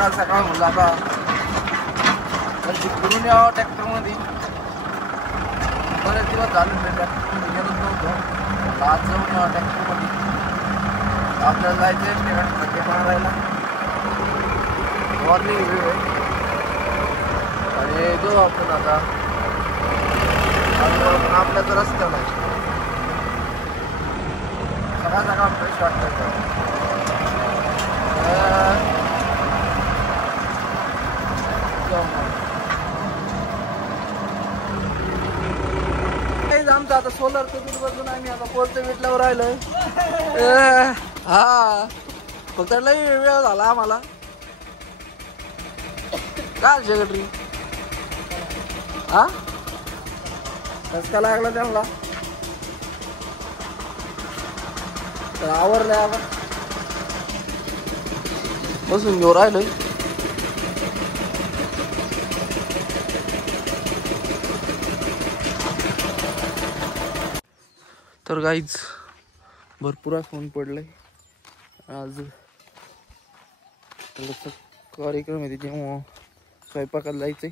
सकाळ सकाळ म्हणलं आता फिरून यावं ट्रॅक्टरमध्ये. बरेच दिवस झाले मी ट्रॅक्टरमध्ये गेलोच नव्हतं. आज जाऊन यावं ट्रॅक्टरमध्ये. आपल्याला जायचं आहे ठिकाणी खड्डे मारायला. मॉर्निंग व्ह्यू आहे आणि जो आपण आता आपल्याचा रस्त्याला आहे. सकाळ सकाळ फ्रेश वाटतं. आमचं आता सोलरचं दूध बसून आम्ही आता पोरच्या विटल्यावर राहिलोय. हा फक्त लई वेळ झाला आम्हाला. काय सेक्रेटरी हा कसं लागला त्यांना आवरलंय आपण बसून घेऊ राहिलोय. तर गाईच भरपूर ऊन पडलंय. आज कार्यक्रम आहे जेव्हा स्वयंपाकाला जायचंय.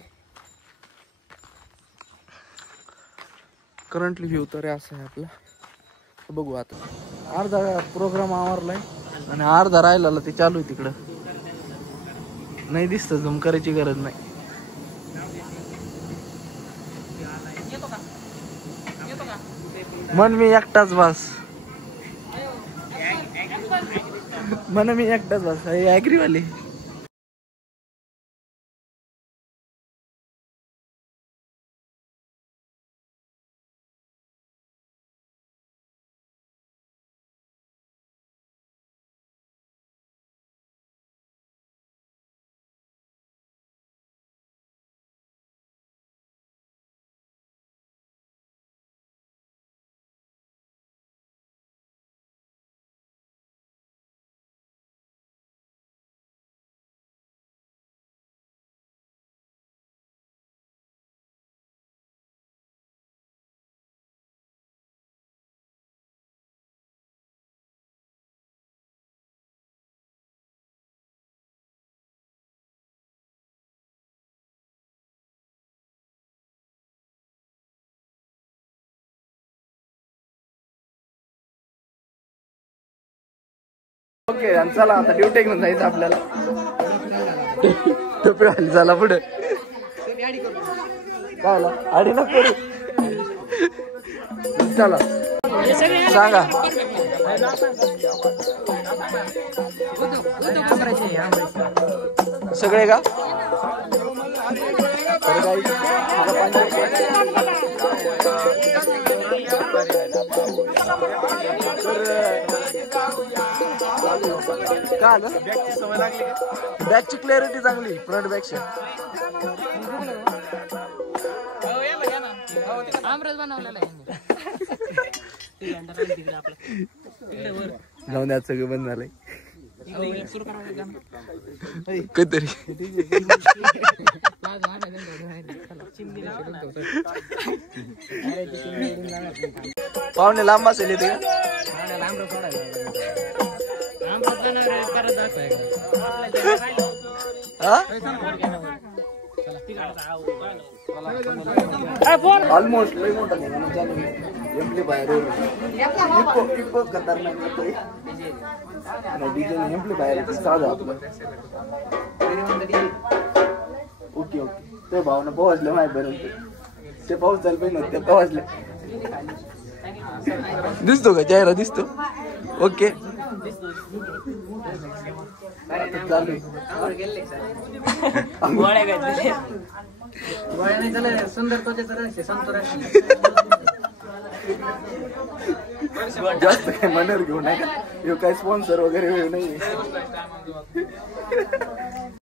करंटली व्ह्यू तर असं आहे आपला. बघू आता अर्धा प्रोग्राम आवरलाय आणि अर्धा राहिलेला ते चालू आहे तिकडं. नाही दिसत झूम करायची गरज नाही. मन मी एकटाच बस मन मी एकटाच बस ॲग्रीवाली. ओके चला आता ड्युटी घेऊन जायचं आपल्याला. टोपी आली चला पुढे. काय आडी नको करू. चला सांगा सगळे का काय बॅकची क्लॅरिटी चांगली फ्रंट बॅकच्या. जाऊन सगळं बंद झालंय कधीतरी. पाहुणे लांब असेल इथे ऑलमोस्ट लई मोठा एम्प्लीफायर खतरनाक डीजे एम्प्लीफायर साधा आपलं. ओके ओके ते भावना पोहोचलं माझ्यापर्यंत. ते पाऊस चालू पाहिजे ते पोहोचले. दिसतो का चेहरा दिसतो. ओके चालू जास्त काय मनावर घेऊ नका. काय स्पॉन्सर वगैरे नाही.